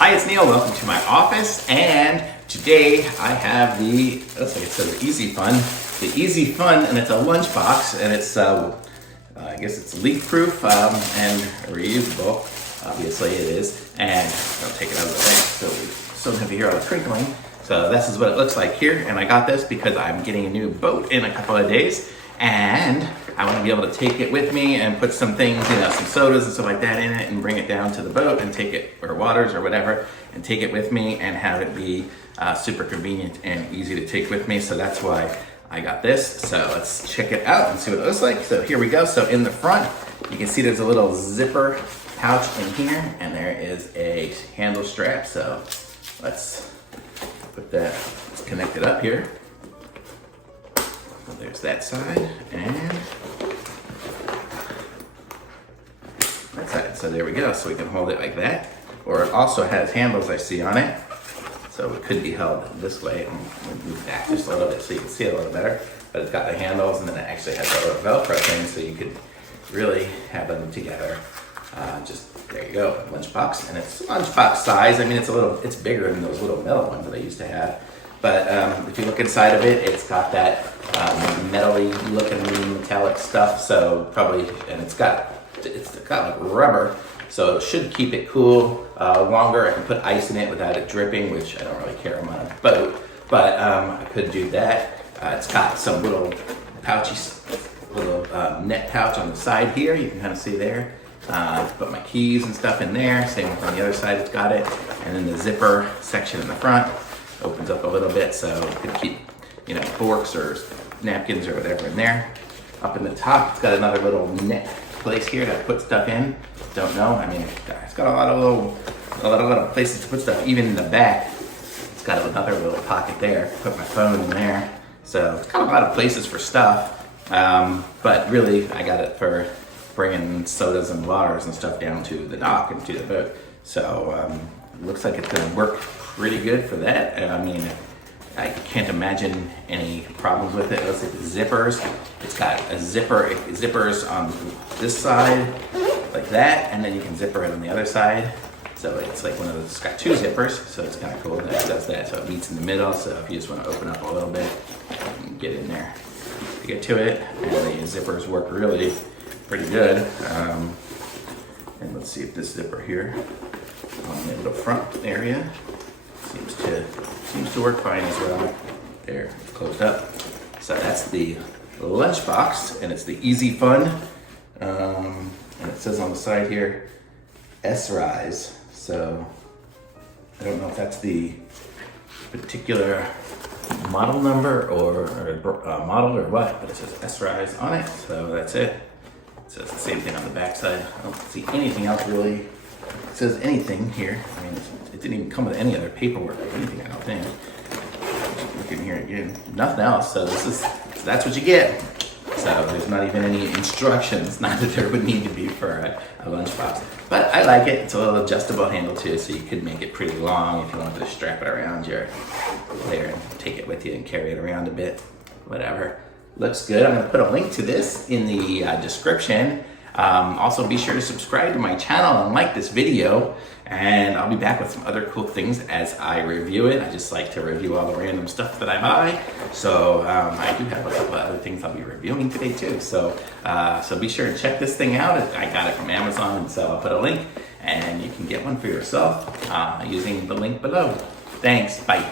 Hi, it's Neil. Welcome to my office, and today I have the, looks like it says easyfun, the easyfun, and it's a lunchbox, and it's, I guess it's leak-proof and reusable. Obviously it is, and I'll take it out of the bag so we don't have to hear all the crinkling. So this is what it looks like here, and I got this because I'm getting a new boat in a couple of days, and I want to be able to take it with me and put some things, you know, some sodas and stuff like that in it and bring it down to the boat and take it, or waters or whatever, and take it with me and have it be super convenient and easy to take with me. So that's why I got this. So let's check it out and see what it looks like. So here we go. So in the front, you can see there's a little zipper pouch in here, and there is a handle strap. So let's put that, let's connect it up here. So there's that side and that side. So there we go. So we can hold it like that. Or it also has handles I see on it. So it could be held this way. And we'll move back just a little bit so you can see it a little better. But it's got the handles, and then it actually has a little Velcro thing, so you could really have them together. Just, there you go, lunchbox. And it's lunchbox size. I mean, it's bigger than those little metal ones that I used to have. But if you look inside of it, it's got that metal-y looking metallic stuff. So probably, and it's got like rubber, so it should keep it cool longer. I can put ice in it without it dripping, which I don't really care. I'm on a boat, but I could do that. It's got some little pouchy, little net pouch on the side here. You can kind of see there. Put my keys and stuff in there. Same with on the other side, it's got it. And then the zipper section in the front opens up a little bit, so you can keep, you know, forks or napkins or whatever in there. Up in the top, it's got another little net place here to put stuff in. Don't know. I mean, it's got a lot of little places to put stuff. Even in the back, it's got another little pocket there. Put my phone in there. So it's got a lot of places for stuff. But really, I got it for bringing sodas and waters and stuff down to the dock and to the boat. So it looks like it's going to work pretty good for that. And I mean, I can't imagine any problems with it. It looks like the zippers. It's got a zipper. Zippers on this side, like that, and then you can zipper it on the other side. So it's like one of those. It's got two zippers, so it's kind of cool that it does that. So it meets in the middle. So if you just want to open up a little bit, you can get in there to get to it. And the zippers work really pretty good. And let's see if this zipper here on the little front area seems to work fine as well. There, it's closed up. So that's the lunchbox, and it's the easyfun. And it says on the side here, srise. So I don't know if that's the particular model number or model or what, but it says srise on it. So that's it. It says the same thing on the back side. I don't see anything else really. It says anything here. I mean, it didn't even come with any other paperwork or anything, I don't think. Look in here again, nothing else. So that's what you get. So there's not even any instructions, not that there would need to be for a lunchbox. But I like it. It's a little adjustable handle too, so you could make it pretty long if you wanted to strap it around your there and take it with you and carry it around a bit, whatever. Looks good. I'm going to put a link to this in the description. Also, be sure to subscribe to my channel and like this video, and I'll be back with some other cool things as I review it. I just like to review all the random stuff that I buy, so I do have a couple of other things I'll be reviewing today too. So be sure to check this thing out. I got it from Amazon, and so I'll put a link, and you can get one for yourself using the link below. Thanks. Bye.